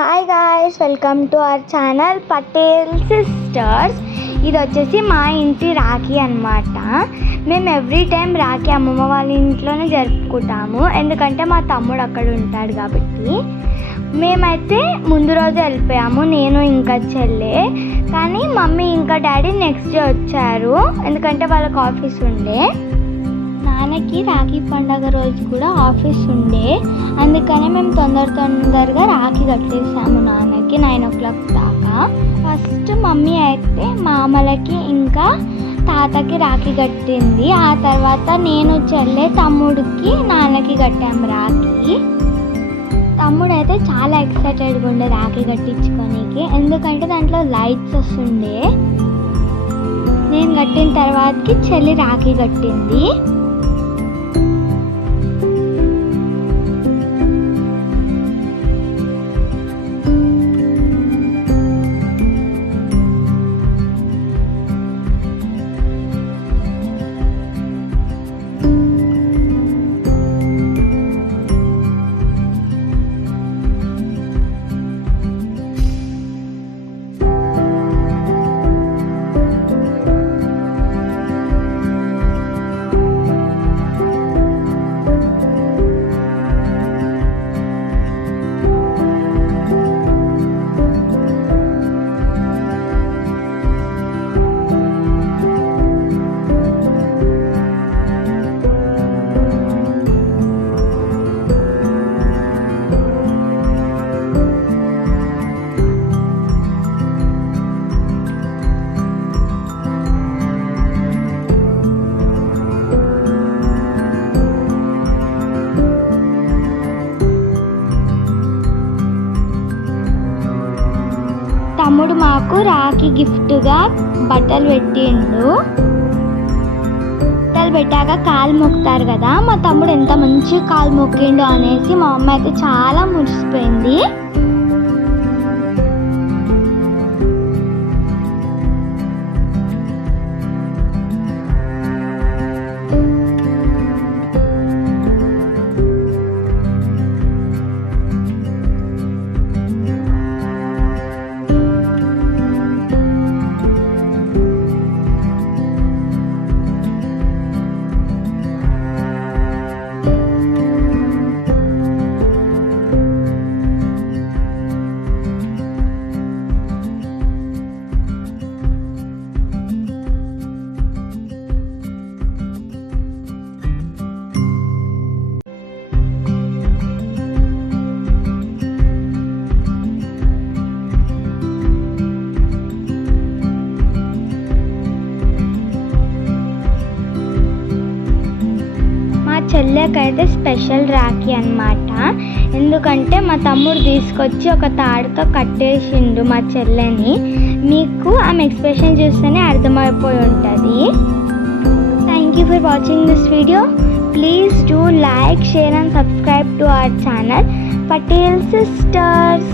Hi guys, welcome to our channel Patel sisters. ఇది వచ్చేసి మా ఇంటి రాఖీ అన్నమాట. మేము ఎవ్రీ టైం రాఖీ అమ్మమ్మ వాళ్ళ ఇంట్లోనే జరుపుకుంటాము, ఎందుకంటే మా తమ్ముడు అక్కడ ఉంటాడు కాబట్టి. మేమైతే ముందు రోజు వెళ్ళిపోయాము, నేను ఇంకా చెల్లె. కానీ మమ్మీ ఇంకా డాడీ నెక్స్ట్ డే వచ్చారు, ఎందుకంటే వాళ్ళకి ఆఫీస్ ఉండే. నాన్నకి రాఖీ పండగ రోజు కూడా ఆఫీస్ ఉండే, అందుకనే మేము తొందరగా రాఖీ కట్టేసాము నాన్నకి 9 o'clock దాకా. ఫస్ట్ మమ్మీ అయితే మామలకి ఇంకా తాతకి రాఖీ కట్టింది. ఆ తర్వాత నేను చెల్లె తమ్ముడికి నాన్నకి కట్టాము రాఖీ. తమ్ముడు అయితే చాలా ఎక్సైటెడ్గా ఉండే రాఖీ కట్టించుకోనికి, ఎందుకంటే దాంట్లో లైట్స్ వస్తుండే. నేను కట్టిన తర్వాతకి చెల్లి రాఖీ కట్టింది. తమ్ముడు మాకు రాఖీ గిఫ్ట్గా బట్టలు పెట్టిండు. బట్టలు పెట్టాక కాలు మొక్కుతారు కదా, మా తమ్ముడు ఎంత మంచి కాలు మొక్కిండు అనేసి మా అమ్మ అయితే చాలా మురిసిపోయింది. చెల్లెకైతే స్పెషల్ రాఖీ అన్నమాట, ఎందుకంటే మా తమ్ముడు తీసుకొచ్చి ఒక తాడుతో కట్టేసిండు మా చెల్లెని. మీకు ఆమె ఎక్స్ప్రెషన్ చూస్తేనే అర్థమైపోయి ఉంటుంది. Thank you for watching this video. Please do like, share and subscribe to our channel Patel sisters.